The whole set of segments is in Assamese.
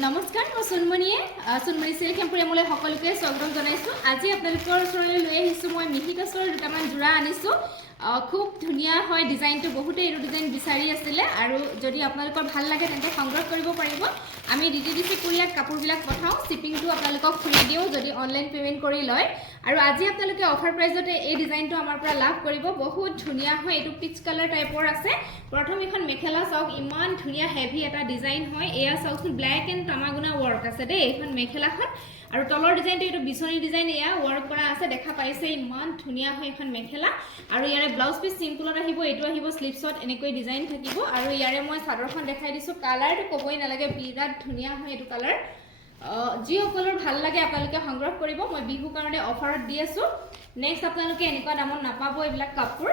নমস্কাৰ মই সুনমণিয়ে সুনমণি চিল্ক এম্পোৰিয়ামলৈ সকলোকে স্বাগতম জনাইছোঁ। আজি আপোনালোকৰ ওচৰলৈ লৈ আহিছোঁ মই মিহি টচৰ দুটামান যোৰা আনিছোঁ। খুব ধুনীয়া হয় ডিজাইনটো, বহুতে এইটো ডিজাইন বিচাৰি আছিলে আৰু যদি আপোনালোকৰ ভাল লাগে তেন্তে সংগ্ৰহ কৰিব পাৰিব। আমি DTDC কুৰিয়াত কাপোৰবিলাক পঠাওঁ, শ্বিপিংটো আপোনালোকক ফ্ৰী দিওঁ যদি অনলাইন পে'মেণ্ট কৰি লয়। আৰু আজি আপোনালোকে অফাৰ প্ৰাইজতে এই ডিজাইনটো আমাৰ পৰা লাভ কৰিব। বহুত ধুনীয়া হয়, এইটো পিচ কালাৰ টাইপৰ আছে। প্ৰথম এখন মেখেলা চাওক, ইমান ধুনীয়া হেভি এটা ডিজাইন হয়। এয়া চাওকচোন, ব্লেক এণ্ড তামাগুনা ৱৰ্ক আছে দেই এইখন মেখেলাখন। আৰু তলৰ ডিজাইনটো এইটো বিচনী ডিজাইন, এয়া ৱৰ্ক কৰা আছে, দেখা পাইছে ইমান ধুনীয়া হয় এখন মেখেলা। আৰু ইয়াৰে ব্লাউজ পিচ চিম্পলত আহিব, এইটো আহিব স্লিভছত এনেকৈ ডিজাইন থাকিব। আৰু ইয়াৰে মই চাদৰখন দেখাই দিছোঁ, কালাৰটো ক'বই নালাগে, বিৰাট ধুনীয়া হয় এইটো কালাৰ। যিসকলৰ ভাল লাগে আপোনালোকে সংগ্ৰহ কৰিব, মই বিহু কাৰণে অফাৰত দি আছোঁ। নেক্সট আপোনালোকে এনেকুৱা দামত নাপাব এইবিলাক কাপোৰ।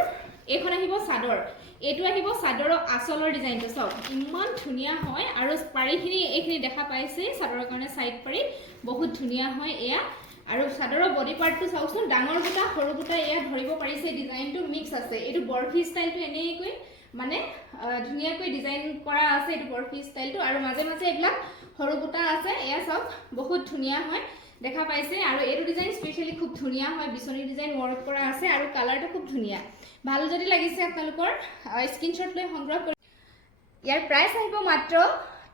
এইখন আহিব চাদৰ, এইটো আহিব চাদৰৰ আঁচলৰ ডিজাইনটো চাওক, ইমান ধুনীয়া হয়। আৰু পাৰিখিনি এইখিনি দেখা পাইছেই, চাদৰৰ কাৰণে চাইড পাৰি বহুত ধুনীয়া হয় এয়া। আৰু চাদৰৰ বডি পাৰ্টটো চাওকচোন, ডাঙৰ বুটা সৰু বুটা এয়া ধৰিব পাৰিছে, ডিজাইনটো মিক্স আছে। এইটো বৰফি ষ্টাইলটো এনেকৈ মানে ধুনীয়াকৈ ডিজাইন কৰা আছে, এইটো বৰফি ষ্টাইলটো। আৰু মাজে মাজে এইবিলাক সৰু বুটা আছে, এয়া চাওক বহুত ধুনীয়া হয়, দেখা পাইছে। আৰু এইটো ডিজাইন স্পেচিয়েলি খুব ধুনীয়া হয়, বিচনী ডিজাইন ৱৰ্ক কৰা আছে আৰু কালাৰটো খুব ধুনীয়া। ভাল যদি লাগিছে আপোনালোকৰ স্ক্ৰীনশ্বট লৈ সংগ্ৰহ কৰি। ইয়াৰ প্ৰাইচ আহিব মাত্ৰ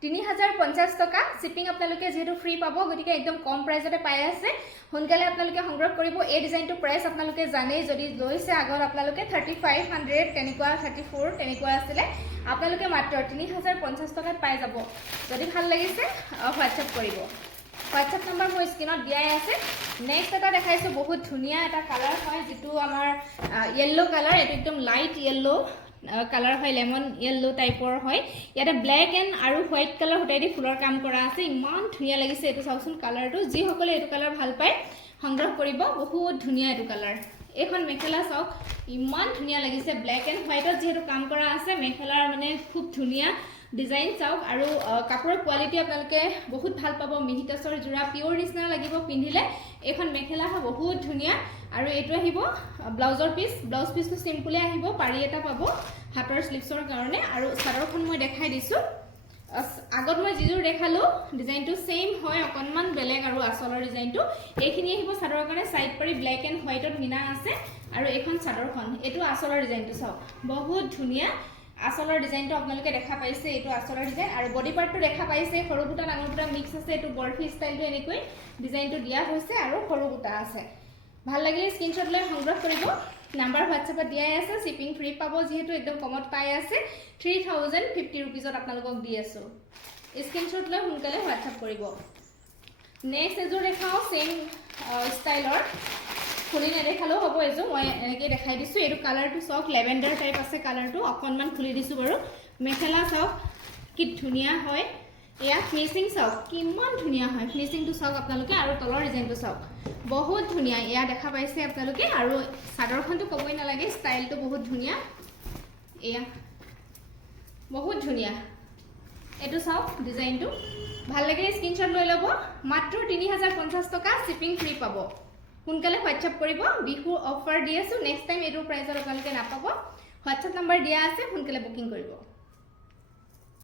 3050 টকা। শ্বিপিং আপোনালোকে যিহেতু ফ্ৰী পাব, গতিকে একদম কম প্ৰাইজতে পাই আছে। সোনকালে আপোনালোকে সংগ্ৰহ কৰিব। এই ডিজাইনটো প্ৰাইচ আপোনালোকে জানেই, যদি লৈছে আগত আপোনালোকে 3500 তেনেকুৱা 34 তেনেকুৱা আছিলে, আপোনালোকে মাত্ৰ 3050 টকাত পাই যাব। যদি ভাল লাগিছে হোৱাটছএপ কৰিব। হোৱাটছএপ নম্বৰ মোৰ স্ক্ৰীনত দিয়াই আছে। নেক্সট এটা দেখাইছোঁ, বহুত ধুনীয়া এটা কালাৰ হয়, যিটো আমাৰ য়েল্ল' কালাৰ। এইটো একদম লাইট য়েল্ল' কালাৰ হয়, লেমন য়েল্ল' টাইপৰ হয়। ইয়াতে ব্লেক এণ্ড আৰু হোৱাইট কালাৰ সদায় দি ফুলৰ কাম কৰা আছে, ইমান ধুনীয়া লাগিছে। এইটো চাওকচোন কালাৰটো, যিসকলে এইটো কালাৰ ভাল পায় সংগ্ৰহ কৰিব, বহুত ধুনীয়া এইটো কালাৰ। এইখন মেখেলা চাওক, ইমান ধুনীয়া লাগিছে, ব্লেক এণ্ড হোৱাইটত যিহেতু কাম কৰা আছে, মেখেলাৰ মানে খুব ধুনীয়া ডিজাইন চাওক। আৰু কাপোৰৰ কোৱালিটি আপোনালোকে বহুত ভাল পাব, মিহি টচৰ যোৰা, পিয়ৰ নিচিনা লাগিব পিন্ধিলে। এইখন মেখেলা হয় বহুত ধুনীয়া। আৰু এইটো আহিব ব্লাউজৰ পিচ, ব্লাউজ পিচটো চিম্পুলে আহিব, পাৰি এটা পাব হাতৰ স্লিভছৰ কাৰণে। আৰু চাদৰখন মই দেখাই দিছোঁ, আগত মই যিযোৰ দেখালোঁ ডিজাইনটো ছেইম হয়, অকণমান বেলেগ আৰু আঁচলৰ ডিজাইনটো। এইখিনি আহিব চাদৰৰ কাৰণে চাইড পাৰি, ব্লেক এণ্ড হোৱাইটত মিনা আছে। আৰু এইখন চাদৰখন, এইটো আঁচলৰ ডিজাইনটো চাওক, বহুত ধুনীয়া আঁচলৰ ডিজাইনটো আপোনালোকে দেখা পাইছে, এইটো আঁচলৰ ডিজাইন। আৰু বডি পাৰ্টটো দেখা পাইছে, সৰু বুটা ডাঙৰ বুটা মিক্স আছে। এইটো বৰফি ষ্টাইলটো এনেকৈ ডিজাইনটো দিয়া হৈছে আৰু সৰু বুটা আছে। ভাল লাগিলে স্ক্ৰীনশ্বট লৈ সংগ্ৰহ কৰিব। নাম্বাৰ হোৱাটছএপত দিয়াই আছে, শ্বিপিং ফ্ৰী পাব, যিহেতু একদম কমত পাই আছে। 3050 ৰুপিজত আপোনালোকক দি আছোঁ। স্ক্ৰীনশ্বট লৈ সোনকালে হোৱাটছএপ কৰিব। নেক্সট এযোৰ দেখাওঁ, ছেইম ষ্টাইলৰ, খুলি নেদেখালেও হ'ব এযোৰ, মই এনেকৈ দেখাই দিছোঁ। এইটো কালাৰটো চাওক, লেভেণ্ডাৰ টাইপ আছে কালাৰটো, অকণমান খুলি দিছোঁ বাৰু। মেখেলা চাওক কি ধুনীয়া হয়, এয়া ফিনিচিং চাওক কিমান ধুনীয়া হয়, ফিনিচিংটো চাওক আপোনালোকে। আৰু তলৰ ডিজাইনটো চাওক, বহুত ধুনীয়া, এয়া দেখা পাইছে আপোনালোকে। আৰু চাদৰখনটো ক'বই নালাগে, ষ্টাইলটো বহুত ধুনীয়া, এয়া বহুত ধুনীয়া। এইটো চাওক ডিজাইনটো, ভাল লাগিলে স্ক্ৰীনশ্বট লৈ ল'ব। মাত্ৰ 3050 টকা, শ্বিপিং ফ্ৰী পাব। সোনকালে হোৱাটছএপ কৰিব, বিহু অফাৰ দি আছোঁ। নেক্সট টাইম এইটো প্ৰাইজত আপোনালোকে নাপাব। হোৱাটছএপ নম্বৰ দিয়া আছে, সোনকালে বুকিং কৰিব।